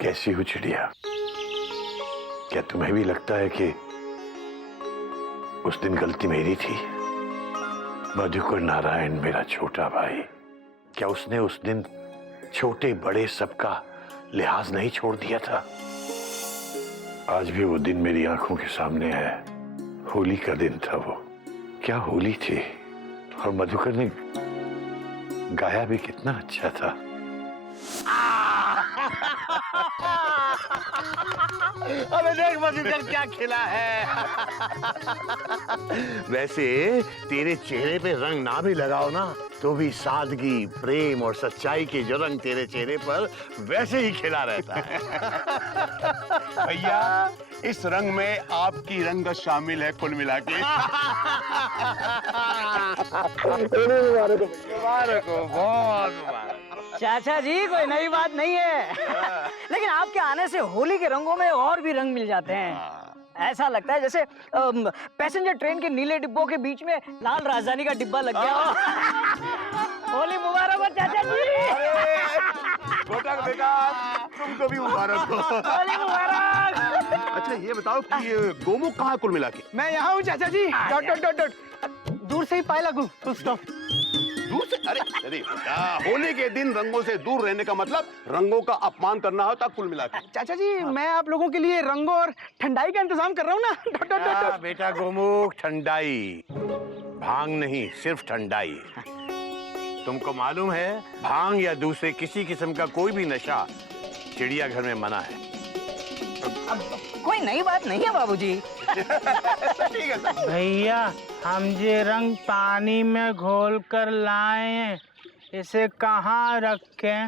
कैसी हो चिड़िया? क्या तुम्हें भी लगता है कि उस दिन गलती मेरी थी? मधुकर नारायण मेरा छोटा भाई, क्या उसने उस दिन छोटे बड़े सबका लिहाज नहीं छोड़ दिया था? आज भी वो दिन मेरी आंखों के सामने है। होली का दिन था वो। क्या होली थी, और मधुकर ने गाया भी कितना अच्छा था। अबे देख मधुकर क्या खिला है। वैसे तेरे चेहरे पे रंग ना भी लगाओ ना, तो भी सादगी, प्रेम और सच्चाई के जो रंग तेरे चेहरे पर वैसे ही खिला रहता है। भैया इस रंग में आपकी रंगत शामिल है कुल मिला के। मुबारक हो, बहुत मुबारक। चाचा जी कोई नई बात नहीं है। लेकिन आपके आने से होली के रंगों में और भी रंग मिल जाते हैं। ऐसा लगता है जैसे पैसेंजर ट्रेन के नीले डिब्बों के बीच में लाल राजधानी का डिब्बा लग गया। होली मुबारक हो चाचा जी। कोटक बेटा तुमको भी मुबारक हो। होली मुबारक। अच्छा ये बताओ कि ये गोमुख कहाँ कुल मिला के? मैं यहाँ हूँ चाचा जी। Dot dot dot dot. दूर से ही पाए लगू। Full stop. दूर से? अरे अरे बेटा, होली के दिन रंगों से दूर रहने का मतलब रंगों का अपमान करना होता कुल मिला के। चाचा जी मैं आप लोगों के लिए रंगों और ठंडाई का इंतजाम कर रहा हूँ ना। Dot dot dot dot. बेटा गोमुख, ठंडाई, भांग नहीं, सिर्फ ठंडाई। तुमको मालूम है भांग या दूसरे किसी किस्म का कोई भी नशा चिड़ियाघर में मना है। कोई नई बात नहीं है बाबूजी। भैया हम ये रंग पानी में घोल कर लाए हैं, इसे कहाँ रखें?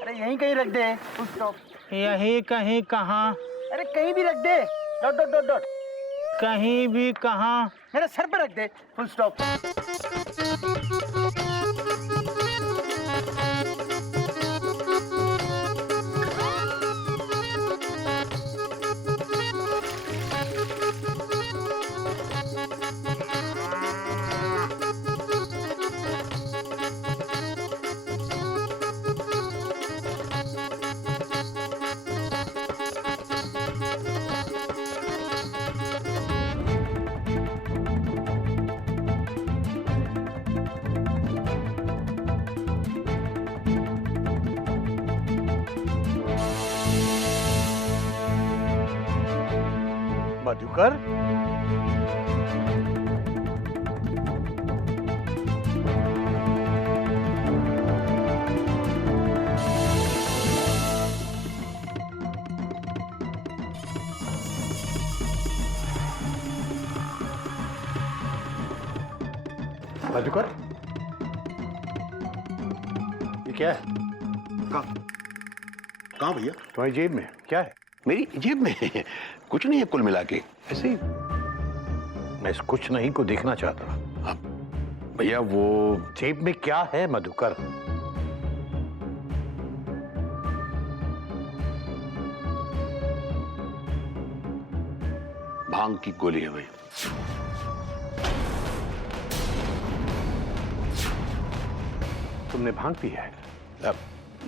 अरे यहीं कहीं रख दे। Full stop. यही कहीं कहाँ? अरे कहीं भी रख दे। Dot dot dot dot. कहीं भी कहाँ? मेरे सर पे रख दे। Full stop. मधुकर, मधुकर, ये क्या है? कहाँ भैया? तुम्हारी जेब में क्या है? मेरी जेब में कुछ नहीं है कुल मिला के। ऐसे ही मैं इस कुछ नहीं को देखना चाहता। भैया वो जेब में क्या है मधुकर? भांग की गोली है भैया। तुमने भांग पी है?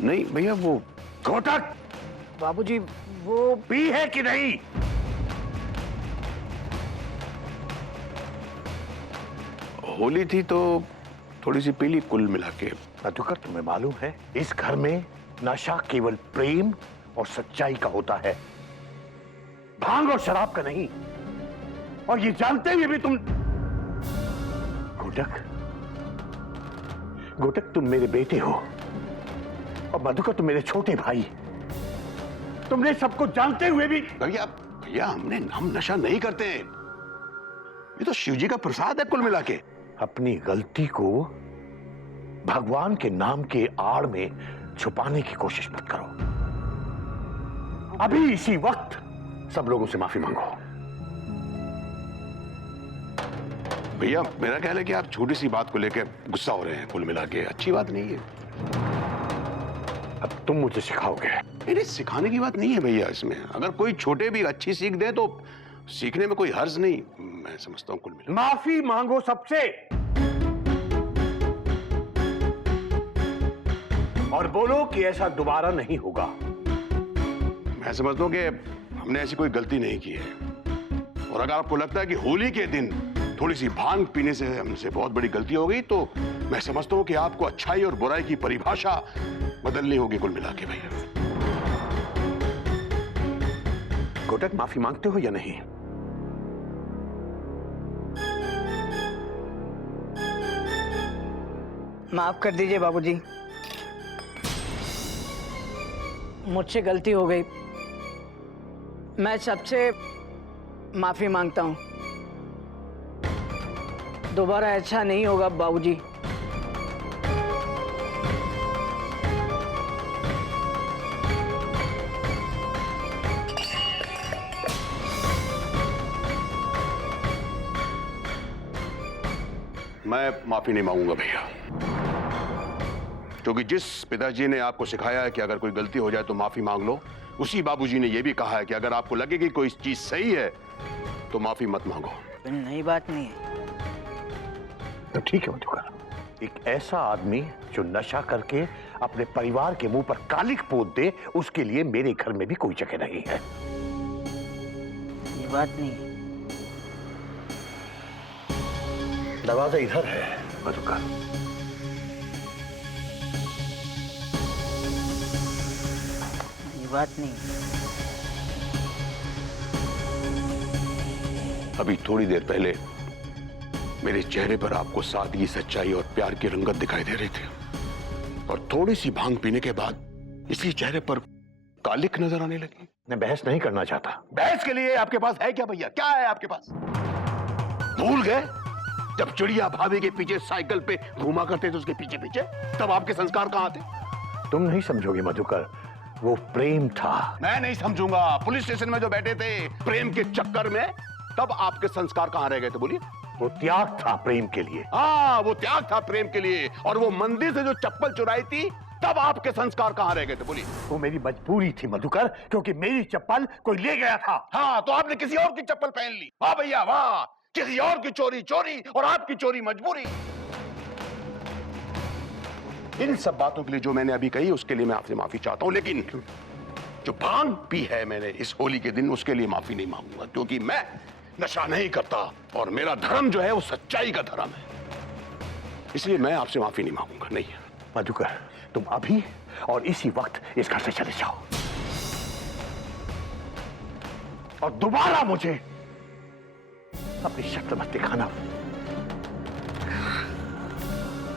नहीं भैया वो घोटक, बाबूजी वो पी है कि नहीं? होली थी तो थोड़ी सी पीली कुल मिला के। मधुकर, तुम्हें मालूम है इस घर में नशा केवल प्रेम और सच्चाई का होता है, भांग और शराब का नहीं। और ये जानते हुए भी तुम घोटक, घोटक तुम मेरे बेटे हो और मधुकर तुम मेरे छोटे भाई। तुमने सबको जानते हुए भी। भैया भैया हम नशा नहीं करते हैं, ये तो शिव जी का प्रसाद है कुल मिला के। अपनी गलती को भगवान के नाम के आड़ में छुपाने की कोशिश मत करो। अभी इसी वक्त सब लोगों से माफी मांगो। भैया मेरा ख्याल है कि आप छोटी सी बात को लेकर गुस्सा हो रहे हैं, कुल मिला के अच्छी बात नहीं है। अब तुम मुझे सिखाओगे? नहीं, सिखाने की बात नहीं है भैया इसमें। अगर कोई छोटे भी अच्छी सीख दे तो सीखने में कोई हर्ज नहीं, मैं समझता हूँ कुल मिला। माफी मांगो सबसे और बोलो कि ऐसा दोबारा नहीं होगा। मैं समझता हूँ कि हमने ऐसी कोई गलती नहीं की है। और अगर आपको लगता है कि होली के दिन थोड़ी सी भांग पीने से हमसे बहुत बड़ी गलती हो गई, तो मैं समझता हूँ कि आपको अच्छाई और बुराई की परिभाषा बदलनी होगी कुल मिला के भैया। कोटक, माफी मांगते हो या नहीं? माफ कर दीजिए बाबूजी, मुझसे गलती हो गई। मैं सबसे माफी मांगता हूं। दोबारा ऐसा नहीं होगा बाबूजी। मैं माफी नहीं मांगूंगा भैया, क्योंकि जिस पिताजी ने आपको सिखाया है कि अगर कोई गलती हो जाए तो माफी मांग लो, उसी बाबूजी ने यह भी कहा है कि अगर आपको लगे कि कोई चीज सही है तो माफी मत मांगो। नई बात नहीं है। तो ठीक है मधुकर, एक ऐसा आदमी जो नशा करके अपने परिवार के मुंह पर कालिक पोत दे, उसके लिए मेरे घर में भी कोई जगह नहीं है। ये बात नहीं है। दरवाजा इधर है मधुकर। ये बात नहीं है। अभी थोड़ी देर पहले मेरे चेहरे पर आपको सादगी, सच्चाई और प्यार की रंगत दिखाई दे रही थी, और थोड़ी सी भांग पीने के बाद इसी चेहरे पर कालिक नजर आने लगी। मैं बहस नहीं करना चाहता। बहस के लिए आपके पास है क्या भैया? क्या है आपके पास? भूल गए जब चिड़िया भाभी के पीछे साइकिल पे घूमा करते थे, उसके पीछे पीछे, तब आपके संस्कार कहां थे? तुम नहीं समझोगे मधुकर, वो प्रेम था। मैं नहीं समझूंगा। पुलिस स्टेशन में जो बैठे थे प्रेम के चक्कर में, तब आपके संस्कार कहां रह गए थे? बोलिए। वो त्याग था प्रेम के लिए। हाँ, वो त्याग था प्रेम के लिए। और वो मंदिर से जो चप्पल चुराई थी, तब आपके संस्कार कहां रह गए थे? बोलिए। वो मेरी मजबूरी थी मधुकर, क्योंकि मेरी चप्पल कोई ले गया था। हाँ, तो आपने किसी और की चप्पल पहन ली। वाह भैया वाह, किसी और की चोरी चोरी और आपकी चोरी मजबूरी। इन सब बातों के लिए जो मैंने अभी कही, उसके लिए मैं आपसे माफी चाहता हूं, लेकिन जो भांग पी है मैंने इस होली के दिन, उसके लिए माफी नहीं मांगूंगा, क्योंकि मैं नशा नहीं करता और मेरा धर्म जो है वो सच्चाई का धर्म है। इसलिए मैं आपसे माफी नहीं मांगूंगा। नहीं मधुकर, तुम अभी और इसी वक्त इस घर से चले जाओ, और दोबारा मुझे अपनी शक्ल मत दिखाना।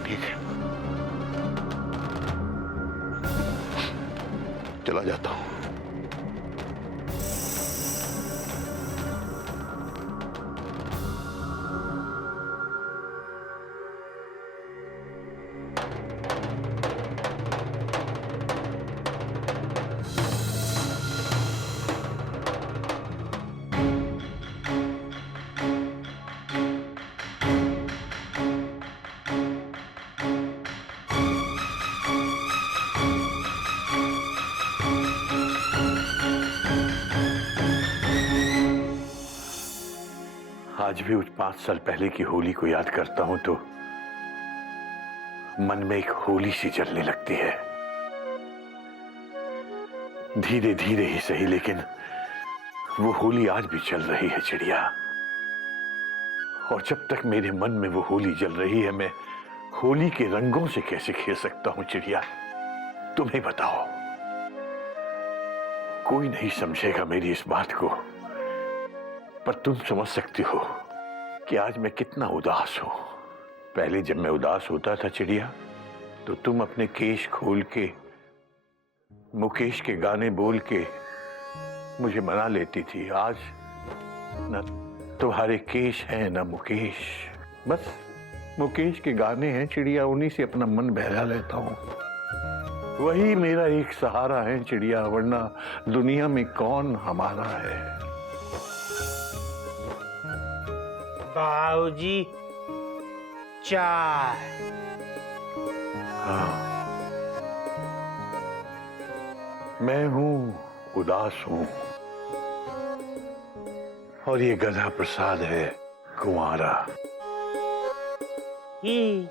ठीक है, चला जाता हूं। आज भी उस 5 साल पहले की होली को याद करता हूं तो मन में एक होली सी जलने लगती है। धीरे धीरे ही सही, लेकिन वो होली आज भी चल रही है चिड़िया। और जब तक मेरे मन में वो होली जल रही है, मैं होली के रंगों से कैसे खेल सकता हूं चिड़िया? तुम ही बताओ। कोई नहीं समझेगा मेरी इस बात को, पर तुम समझ सकती हो कि आज मैं कितना उदास हूं। पहले जब मैं उदास होता था चिड़िया, तो तुम अपने केश खोल के, मुकेश के गाने बोल के मुझे मना लेती थी। आज न तुम्हारे केश हैं न मुकेश, बस मुकेश के गाने हैं चिड़िया, उन्हीं से अपना मन बहला लेता हूं। वही मेरा एक सहारा है चिड़िया, वरना दुनिया में कौन हमारा है। बाबूजी, चाय। हाँ, मैं हूं उदास हूं, और ये गधा प्रसाद है कुंवारा। ही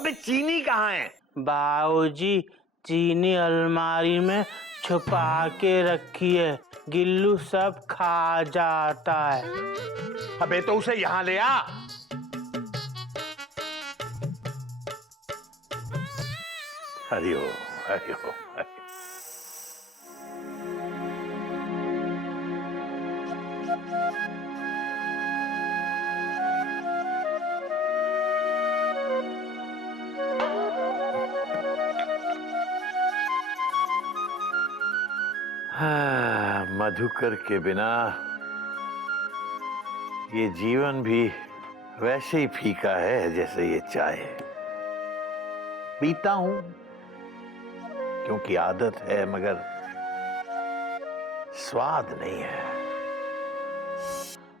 अबे चीनी कहाँ है? बाबूजी चीनी अलमारी में छुपा के रखी है, गिल्लू सब खा जाता है। अबे तो उसे यहाँ ले आ। हरिओम हरिओम हरिओम। हाँ, मधुकर के बिना ये जीवन भी वैसे ही फीका है जैसे ये चाय। पीता हूं क्योंकि आदत है, मगर स्वाद नहीं है।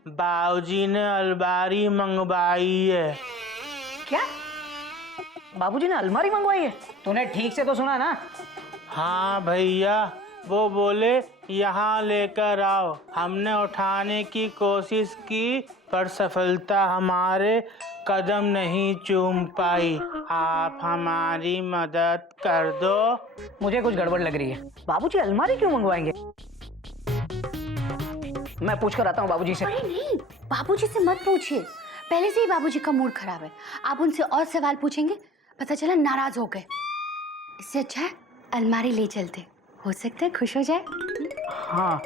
बाबूजी ने अलमारी मंगवाई है। क्या? बाबूजी ने अलमारी मंगवाई है? तूने ठीक से तो सुना ना? हाँ भैया, वो बोले यहाँ लेकर आओ। हमने उठाने की कोशिश की पर सफलता हमारे कदम नहीं चूम पाई। आप हमारी मदद कर दो। मुझे कुछ गड़बड़ लग रही है। बाबूजी अलमारी क्यों मंगवाएंगे? मैं पूछ कर आता हूँ बाबूजी से। अरे नहीं, बाबूजी से मत पूछिए, पहले से ही बाबूजी का मूड खराब है। आप उनसे और सवाल पूछेंगे, पता चला नाराज हो गए। इससे अच्छा है अलमारी ले चलते, हो सकता है खुश हो जाए। हाँ,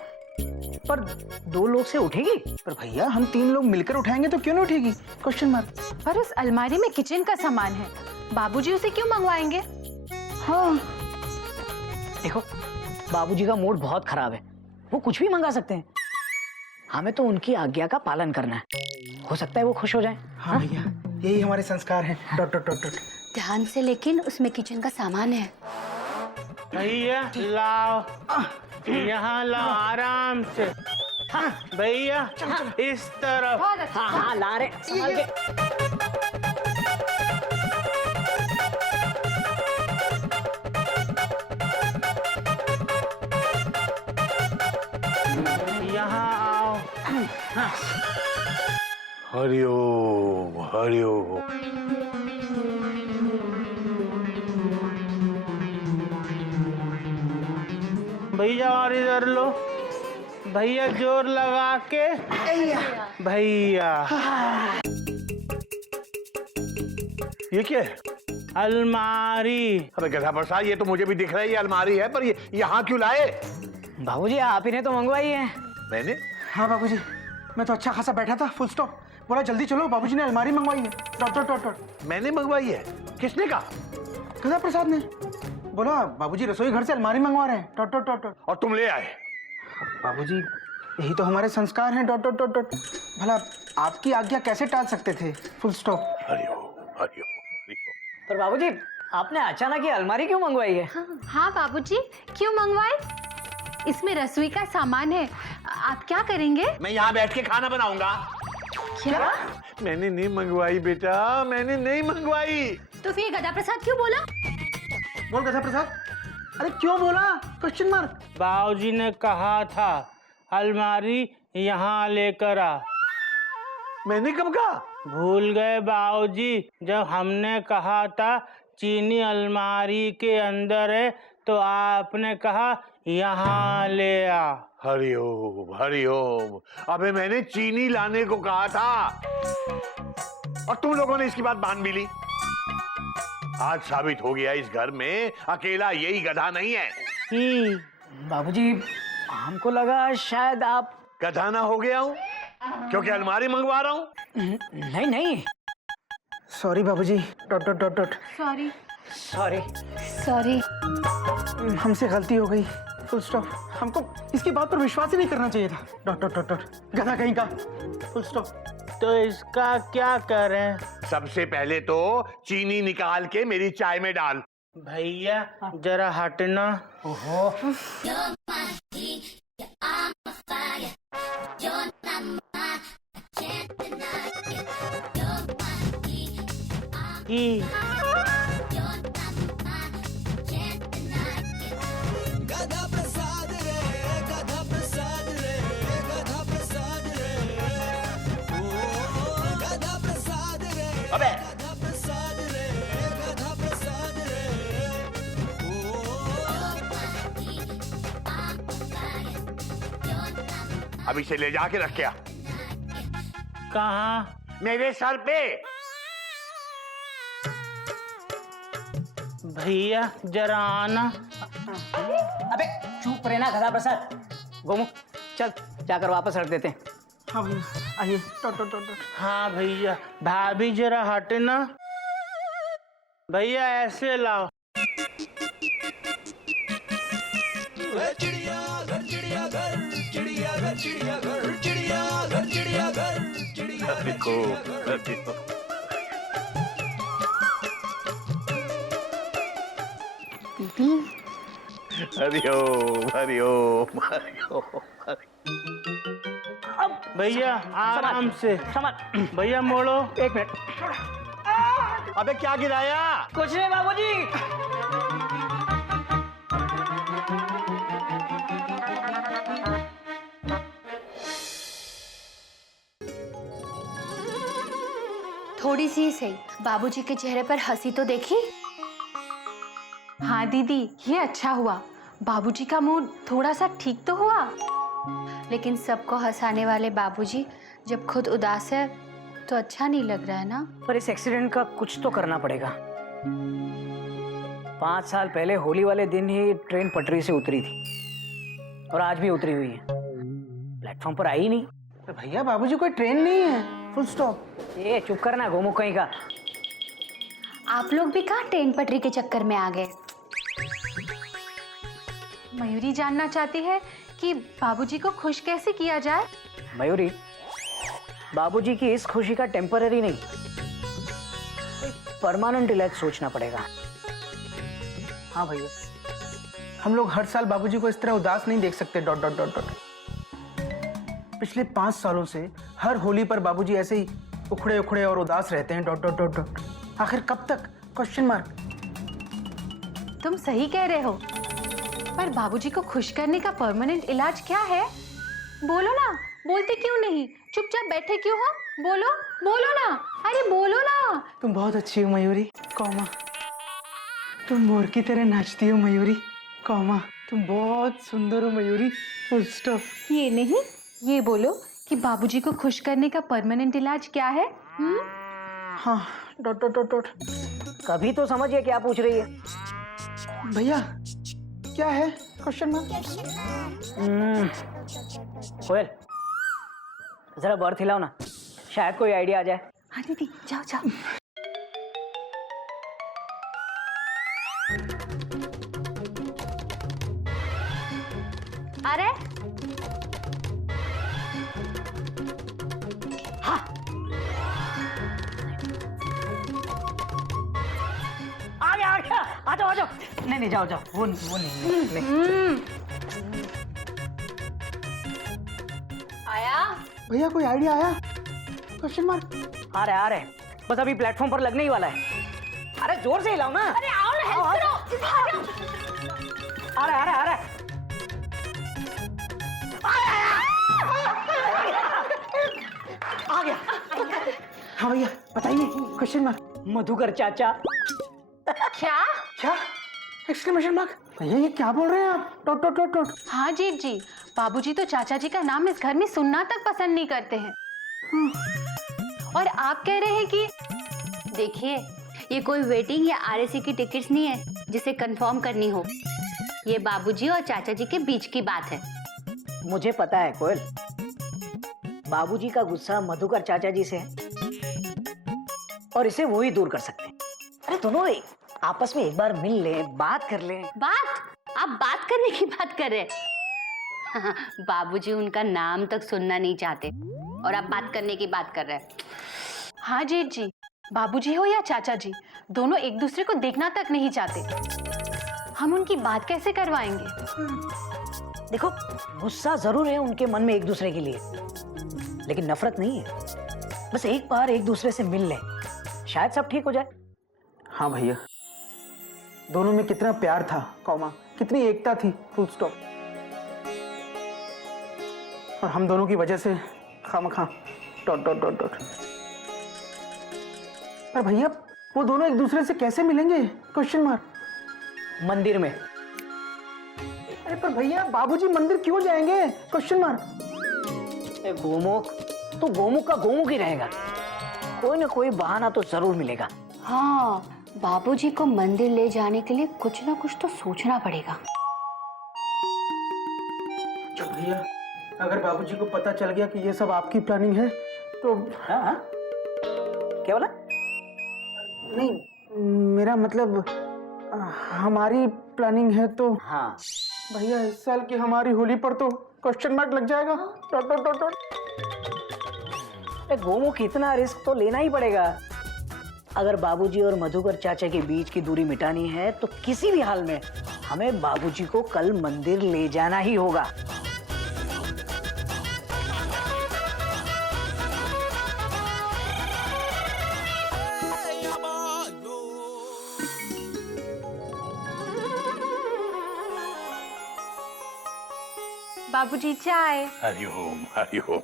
पर 2 लोग से उठेगी? पर भैया हम 3 लोग मिलकर उठाएंगे तो क्यों नहीं उठेगी? Question mark. पर उस अलमारी में किचन का सामान है, बाबूजी उसे क्यों मंगवाएंगे? हाँ, देखो बाबूजी का मूड बहुत खराब है, वो कुछ भी मंगा सकते हैं। हमें तो उनकी आज्ञा का पालन करना है, हो सकता है वो खुश हो जाए। हाँ भैया, यही हमारे संस्कार हैं। Dot dot dot dot. ध्यान से, लेकिन उसमें किचन का सामान है। भैया लाओ, यहाँ लाओ आराम से। हाँ भैया इस तरफ। हाँ हाँ, ला रहे, संभाल के। यहाँ आओ। हरिओम हरिओम। भैया और इधर लो। भैया जोर लगा के। भैया ये क्या है? अलमारी। अबे गधा प्रसाद, ये तो मुझे भी दिख रहा है ये अलमारी है, पर ये यहाँ क्यों लाए? बाबूजी आप ही ने तो मंगवाई है। मैंने? हाँ बाबूजी, मैं तो अच्छा खासा बैठा था, फुल स्टॉप। बोला जल्दी चलो, बाबूजी ने अलमारी मंगवाई है। Dot dot dot dot. मैंने मंगवाई है? किसने कहा? गधा प्रसाद ने बोला बाबूजी रसोई घर से अलमारी मंगवा रहे हैं। Dot dot dot dot. और तुम ले आए? बाबूजी यही तो हमारे संस्कार हैं। Dot dot dot dot. भला आपकी आज्ञा कैसे टाल सकते थे? Full stop. हरिओम हरिओम हरिओम। पर बाबूजी आपने अचानक ये अलमारी क्यों मंगवाई है? हाँ बाबूजी, क्यों मंगवाए? इसमें रसोई का सामान है, आप क्या करेंगे? मैं यहाँ बैठ के खाना बनाऊंगा। क्या? मैंने नहीं मंगवाई बेटा, मैंने नहीं मंगवाई। तो फिर गधा प्रसाद क्यों बोला? बोल गधा प्रसाद। अरे क्यों बोला? Question mark. बाबूजी ने कहा था अलमारी यहाँ लेकर आ। मैंने कब कहा? भूल गए बाबूजी, जब हमने कहा था चीनी अलमारी के अंदर है तो आपने कहा यहाँ ले आ। हरिओम हरिओम। अबे मैंने चीनी लाने को कहा था और तुम लोगों ने इसकी बात मान भी ली। आज साबित हो गया इस घर में अकेला यही गधा नहीं है। बाबूजी हमको लगा शायद आप। गधा ना हो गया हूँ क्योंकि अलमारी मंगवा रहा हूँ। नहीं नहीं, सॉरी बाबूजी। Dot dot dot dot. Sorry sorry. Sorry. हमसे गलती हो गई। Full stop. हमको इसकी बात पर विश्वास ही नहीं करना चाहिए था। Dot dot dot dot. गधा कहीं का। Full stop. तो इसका क्या करें? सबसे पहले तो चीनी निकाल के मेरी चाय में डाल। भैया जरा हटना। ओहो, ई अबे अब इसे ले जाके रख क्या कहाँ? मेरे सर पे। भैया जरा आना। अबे चुप रहना गधा प्रसाद। गोमू चल जाकर वापस रख देते हैं। हाँ भैया आइए। Dot dot dot dot. हाँ भैया, भाभी जरा हटना। भैया ऐसे लाओ। हरिओम हरिओम हरिओम। भैया आराम से। संभाल। भैया मोड़ो। एक मिनट। अबे क्या गिराया? कुछ नहीं बाबूजी। थोड़ी सी ही सही, बाबूजी के चेहरे पर हंसी तो देखी। हाँ दीदी, ये अच्छा हुआ, बाबूजी का मूड थोड़ा सा ठीक तो हुआ। लेकिन सबको हंसाने वाले बाबूजी जब खुद उदास है तो अच्छा नहीं लग रहा है ना। पर इस एक्सीडेंट का कुछ तो करना पड़ेगा। 5 साल पहले होली वाले दिन ही ट्रेन पटरी से उतरी थी और आज भी उतरी हुई है, प्लेटफॉर्म पर आई ही नहीं। तो भैया बाबूजी कोई ट्रेन नहीं है, फुल स्टॉप। ये चुप करना गोमू कहीं का। आप लोग भी कहाँ ट्रेन पटरी के चक्कर में आ गए। मयूरी जानना चाहती है कि बाबूजी को खुश कैसे किया जाए। मयूरी, बाबूजी की इस खुशी का टेम्पररी नहीं, परमानेंट इलाज सोचना पड़ेगा। हाँ भैया, हम लोग हर साल बाबूजी को इस तरह उदास नहीं देख सकते। Dot dot dot dot. पिछले 5 सालों से हर होली पर बाबूजी ऐसे ही उखड़े उखड़े और उदास रहते हैं। Dot dot dot dot. आखिर कब तक? Question mark. तुम सही कह रहे हो, पर बाबूजी को खुश करने का परमानेंट इलाज क्या है? बोलो ना, बोलते क्यों नहीं? चुपचाप बैठे क्यों हो? बोलो बोलो ना, अरे बोलो ना। तुम बहुत अच्छी हो मयूरी, कौमा। तुम मोर की तरह नाचती हो मयूरी, कौमा। तुम बहुत सुंदर हो मयूरी, फुल स्टॉप। ये नहीं, ये बोलो कि बाबूजी को खुश करने का परमानेंट इलाज क्या है? हाँ, डॉट डॉट डॉट डॉट। कभी तो समझिए क्या पूछ रही है। भैया क्या है? Question mark. कोयल, जरा बर्थ हिलाओ ना, शायद कोई आइडिया आ जाए। हाँ दीदी, जाओ जाओ। अरे आ गया, आ जाओ आ जाओ। नहीं जाओ जाओ, वो नहीं। आया? भैया कोई आइडिया आया? Question mark. आ रहे बस अभी प्लेटफॉर्म पर लगने ही वाला है। अरे जोर से हिलाओ ना। अरे आओ ना, हेल्प करो। आ रहा है। आ गया। हाँ भैया बताइए, क्वेश्चन मार्क। मधुकर चाचा। क्या? क्या? Exclamation mark. भैया ये क्या बोल रहे हैं आप? Dot dot dot dot. हाँ जीत जी, बाबूजी तो चाचा जी का नाम इस घर में सुनना तक पसंद नहीं करते हैं। और आप कह रहे हैं कि देखिए, ये कोई वेटिंग या आरएसी की टिकट्स नहीं है जिसे कंफर्म करनी हो। ये बाबूजी और चाचा जी के बीच की बात है। मुझे पता है कोयल, बाबूजी का गुस्सा मधुकर चाचा जी से है और इसे वो ही दूर कर सकते हैं। अरे दोनों आपस में एक बार मिल लें, बात कर लें। बात? आप बात करने की बात कर रहे हैं? बाबूजी उनका नाम तक सुनना नहीं चाहते और आप बात करने की बात कर रहे हैं। हाँ जीत जी, बाबूजी हो या चाचा जी, दोनों एक दूसरे को देखना तक नहीं चाहते। हम उनकी बात कैसे करवाएंगे? देखो, गुस्सा जरूर है उनके मन में एक दूसरे के लिए, लेकिन नफरत नहीं है। बस एक बार एक दूसरे से मिल लें, शायद सब ठीक हो जाए। हाँ भैया, दोनों में कितना प्यार था, कौमा, कितनी एकता थी, फुल स्टॉप। और हम दोनों की वजह से खामखा डॉट डॉट डॉट डॉट। पर भैया वो दोनों एक दूसरे से कैसे मिलेंगे? Question mark. मंदिर में। अरे पर भैया बाबूजी मंदिर क्यों जाएंगे? Question mark. गोमुख तो गोमुख का गोमुख ही रहेगा। कोई ना कोई बहाना तो जरूर मिलेगा। हाँ, बाबूजी को मंदिर ले जाने के लिए कुछ ना कुछ तो सोचना पड़ेगा। भैया, अगर बाबूजी को पता चल गया कि ये सब आपकी प्लानिंग है तो हाँ हाँ, क्या बोला? नहीं, मेरा मतलब हमारी प्लानिंग है तो हाँ भैया इस साल की हमारी होली पर तो क्वेश्चन मार्क लग जाएगा। Dot dot dot dot. Gomukh इतना रिस्क तो लेना ही पड़ेगा। अगर बाबूजी और मधुकर चाचा के बीच की दूरी मिटानी है तो किसी भी हाल में हमें बाबूजी को कल मंदिर ले जाना ही होगा। बाबूजी चाय। हरिओम हरिओम।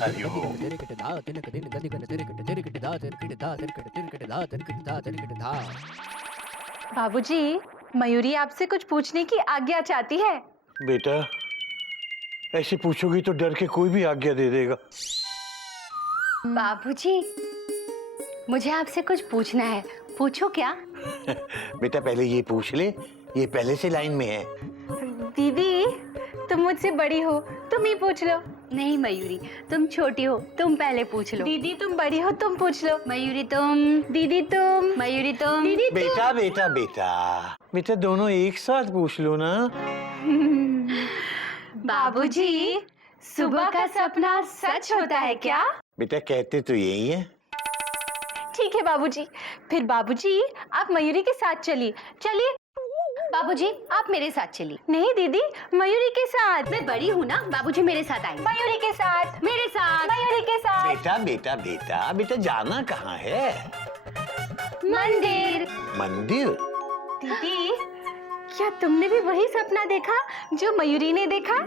हरिओम। बाबूजी, मयूरी आपसे कुछ पूछने की आज्ञा चाहती है। बेटा, ऐसे पूछोगी तो डर के कोई भी आज्ञा दे देगा। बाबूजी, मुझे आपसे कुछ पूछना है, पूछो क्या? बेटा पहले ये पूछ ले, ये पहले से लाइन में है। दीदी, तुम मुझसे बड़ी हो, तुम ही पूछ लो। नहीं मयूरी, तुम छोटी हो, तुम पहले पूछ लो। दीदी तुम बड़ी हो, तुम पूछ लो। मयूरी तुम। दीदी तुम। मयूरी तुम। दीदी तुम। बेटा बेटा बेटा बेटा दोनों एक साथ पूछ लो ना। बाबूजी, सुबह का सपना सच होता है क्या? बेटा कहते तो यही है। ठीक है बाबूजी, फिर बाबूजी आप मयूरी के साथ चलिए। बाबूजी, आप मेरे साथ चलिए। नहीं दीदी, मयूरी के साथ। मैं बड़ी हूँ ना, बाबूजी मेरे साथ आएंगे। मयूरी के साथ। मेरे साथ। मयूरी के साथ। बेटा बेटा बेटा बेटा जाना कहाँ है? मंदिर। मंदिर? दीदी, क्या तुमने भी वही सपना देखा जो मयूरी ने देखा?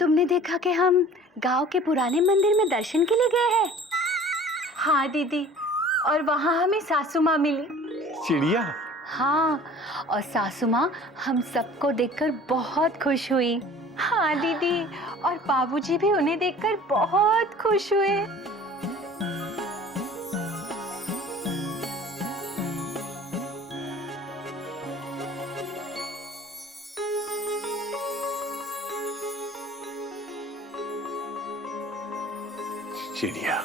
तुमने देखा कि हम गांव के पुराने मंदिर में दर्शन के लिए गए हैं? हाँ दीदी, और वहाँ हमें सासू माँ मिली। चिड़िया? हाँ, और सासू माँ हम सबको देखकर बहुत खुश हुई। हाँ दीदी, और बाबूजी भी उन्हें देखकर बहुत खुश हुए। चिड़िया।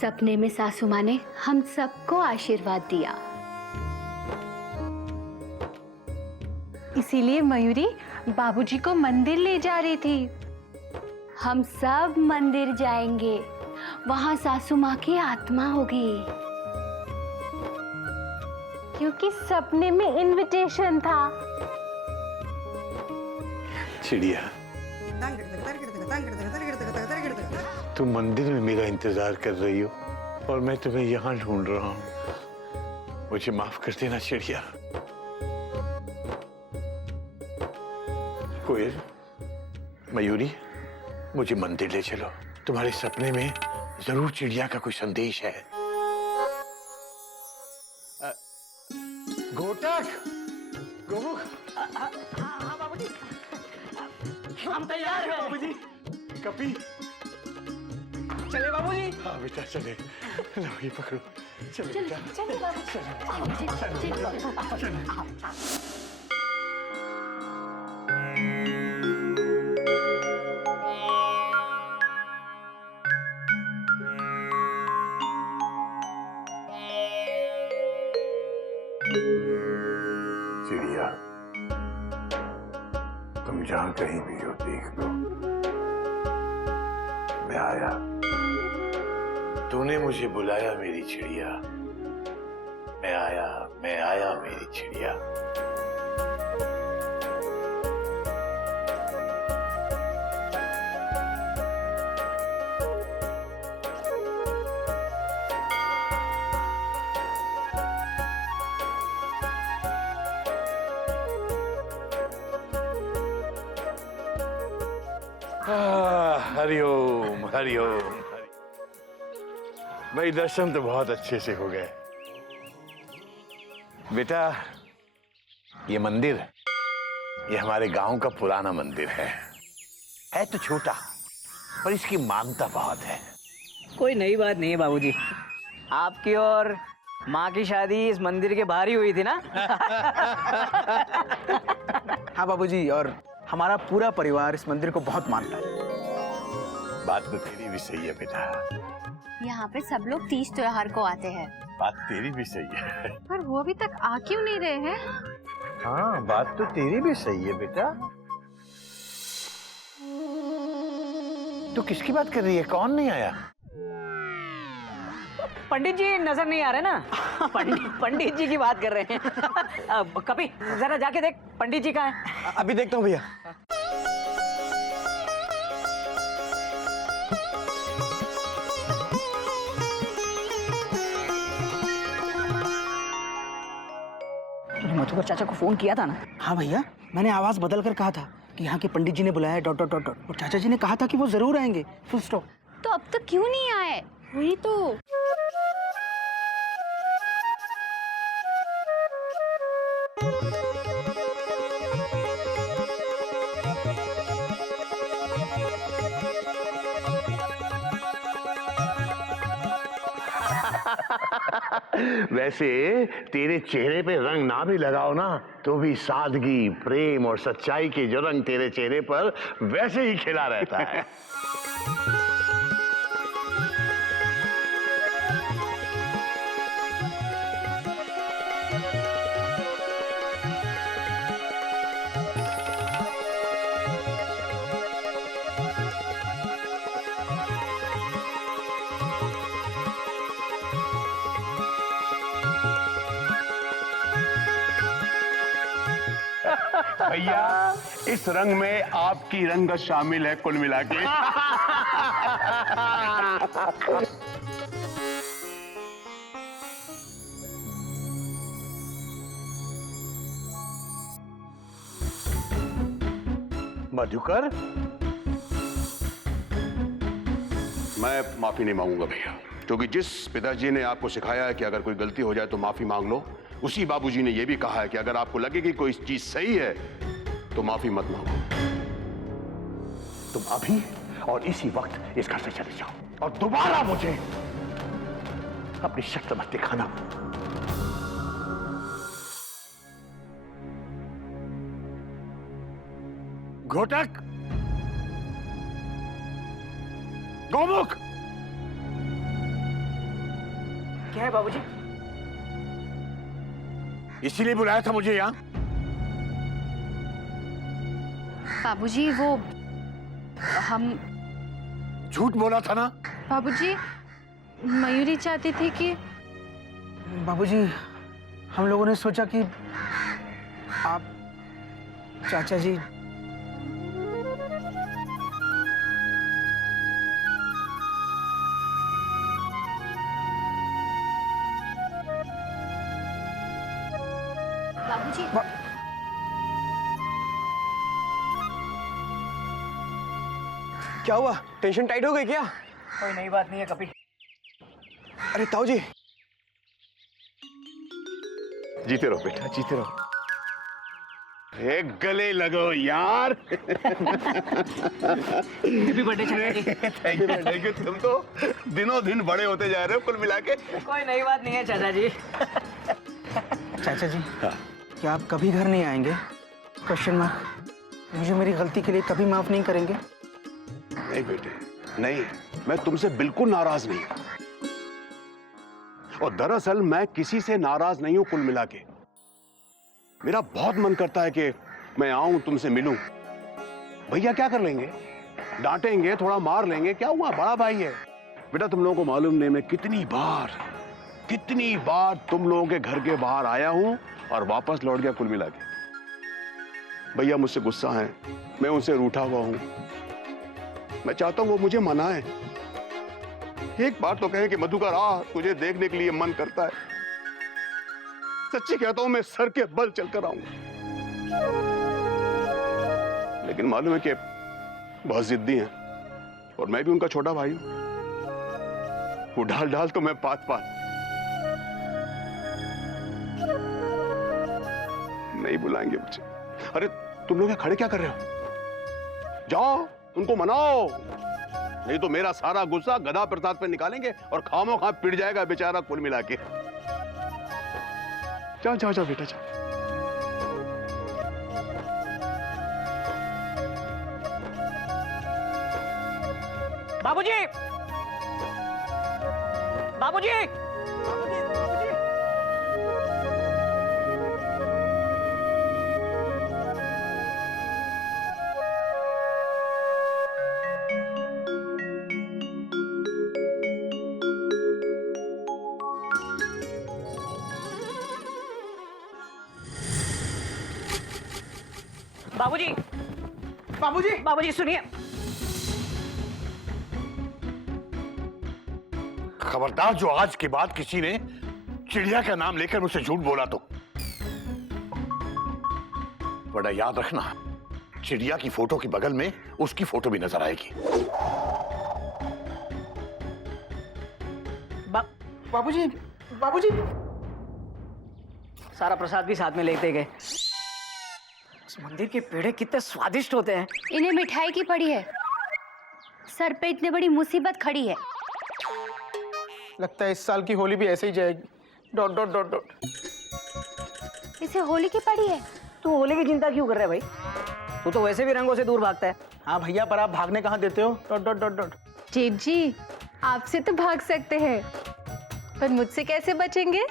सपने में सासू माँ ने हम सबको आशीर्वाद दिया। इसीलिए मयूरी बाबूजी को मंदिर ले जा रही थी। हम सब मंदिर जाएंगे, वहाँ सासू माँ की आत्मा होगी। क्योंकि सपने में इनविटेशन था। चिड़िया, तुम मंदिर में मेरा इंतजार कर रही हो और मैं तुम्हें यहाँ ढूंढ रहा हूँ। मुझे माफ कर देना चिड़िया। कोयल, मयूरी, मुझे मंदिर ले चलो। तुम्हारे सपने में जरूर चिड़िया का कोई संदेश है। घोटक, गोमुख। हाँ बाबूजी, हम तैयार हैं। बाबूजी, कपी। चले बाबूजी। हाँ बेटा चले। लो ये पकड़ो। चलो बेटा। चलिए बाबूजी। चिड़िया, तुम जहां कहीं भी हो देख लो, मैं आया। तूने मुझे बुलाया मेरी चिड़िया। मैं आया मेरी चिड़िया। हरिओम हरिओम। भाई दर्शन तो बहुत अच्छे से हो गए। बेटा, ये मंदिर, ये हमारे गांव का पुराना मंदिर है तो छोटा, पर इसकी मान्यता बहुत है। कोई नई बात नहीं है बाबूजी। आपकी और माँ की शादी इस मंदिर के बाहर ही हुई थी ना? हाँ बाबूजी, और हमारा पूरा परिवार इस मंदिर को बहुत मानता है। बात तो तेरी भी सही है बेटा, यहाँ पे सब लोग तीज त्योहार को आते हैं। बात तेरी भी सही है। पर वो अभी तक आ क्यों नहीं रहे हैं? हाँ, बात तो तेरी भी सही है बेटा। तू किसकी बात कर रही है? कौन नहीं आया? पंडित जी नजर नहीं आ रहे ना? पंडित जी की बात कर रहे हैं। कभी जरा जाके देख पंडित जी कहाँ हैं? अभी देखता हूँ भैया। तूने मधुकर चाचा को फोन किया था ना? हाँ भैया, मैंने आवाज बदल कर कहा था कि यहाँ के पंडित जी ने बुलाया ... और चाचा जी ने कहा था कि वो जरूर आएंगे, फुल स्टॉप। तो अब तक क्यों नहीं आए? वही तो। वैसे तेरे चेहरे पे रंग ना भी लगाओ ना, तो भी सादगी, प्रेम और सच्चाई के जो रंग तेरे चेहरे पर वैसे ही खिला रहता है। भैया, इस रंग में आपकी रंगत शामिल है कुल मिला के। मधुकर, मैं माफी नहीं मांगूंगा भैया, क्योंकि जिस पिताजी ने आपको सिखाया है कि अगर कोई गलती हो जाए तो माफी मांग लो, उसी बाबूजी ने यह भी कहा है कि अगर आपको लगे कि कोई चीज सही है तो माफी मत मांगो। तुम अभी और इसी वक्त इस घर से चले जाओ और दोबारा मुझे अपनी शक्ल मत दिखाना। घोटक, गौमुख, क्या है बाबूजी? इसीलिए बुलाया था मुझे यहाँ? बाबूजी, वो हम... झूठ बोला था ना? बाबूजी, मयूरी चाहती थी कि... बाबूजी, हम लोगों ने सोचा कि आप चाचा जी... बाबूजी, क्या हुआ? टेंशन टाइट हो गई क्या? कोई नई बात नहीं है कपिल। अरे ताऊ जी, जीते रहो बेटा, जीते रहो। एक गले लगो यार। हैप्पी बर्थडे चाचा जी। Thank you. तुम तो दिनों दिन बड़े होते जा रहे हो कुल मिला के। कोई नई बात नहीं है चाचा जी। चाचा जी, क्या आप कभी घर नहीं आएंगे? Question mark. मुझे मेरी गलती के लिए कभी माफ नहीं करेंगे? नहीं बेटे, नहीं, मैं तुमसे बिल्कुल नाराज नहीं हूं। और दरअसल मैं किसी से नाराज नहीं हूं कुल मिला के। मेरा बहुत मन करता है कि मैं आऊं, तुमसे मिलूं। भैया क्या कर लेंगे? डांटेंगे, थोड़ा मार लेंगे, क्या हुआ, बड़ा भाई है। बेटा तुम लोगों को मालूम नहीं मैं कितनी बार तुम लोगों के घर के बाहर आया हूं और वापस लौट गया कुल मिला के। भैया मुझसे गुस्सा है, मैं उनसे रूठा हुआ हूं। मैं चाहता हूं वो मुझे मनाए। एक बार तो कहें कि मधुकर आ, तुझे देखने के लिए मन करता है। सच्ची कहता हूं मैं सर के बल चलकर आऊंगा। लेकिन मालूम है कि बहुत जिद्दी हैं और मैं भी उनका छोटा भाई हूं। वो डाल तो मैं पात नहीं बुलाएंगे मुझे। अरे तुम लोग यहाँ खड़े क्या कर रहे हो? जाओ उनको मनाओ, नहीं तो मेरा सारा गुस्सा गधा प्रसाद पे निकालेंगे और खामो खा पिट जाएगा बेचारा कुल मिला के। जाओ जाओ जाओ बेटा जाओ। बाबूजी, बाबूजी, बाबूजी, बाबूजी, बाबूजी सुनिए। खबरदार जो आज के बाद किसी ने चिड़िया का नाम लेकर मुझसे झूठ बोला तो बड़ा याद रखना, चिड़िया की फोटो के बगल में उसकी फोटो भी नजर आएगी। बाबूजी, बाबूजी, सारा प्रसाद भी साथ में लेते गए। इस मंदिर के पेड़े कितने स्वादिष्ट होते हैं। इन्हें मिठाई की पड़ी है, सर पे इतनी बड़ी मुसीबत खड़ी है। लगता है इस साल की होली भी ऐसे ही जाएगी। Dot dot dot dot. इसे होली की पड़ी है। तू होली की चिंता क्यों कर रहा है भाई? तू तो वैसे भी रंगों से दूर भागता है। हाँ भैया, पर आप भागने कहाँ देते हो? Dot dot dot dot. जेठ जी, आपसे तो भाग सकते हैं, पर मुझसे कैसे बचेंगे?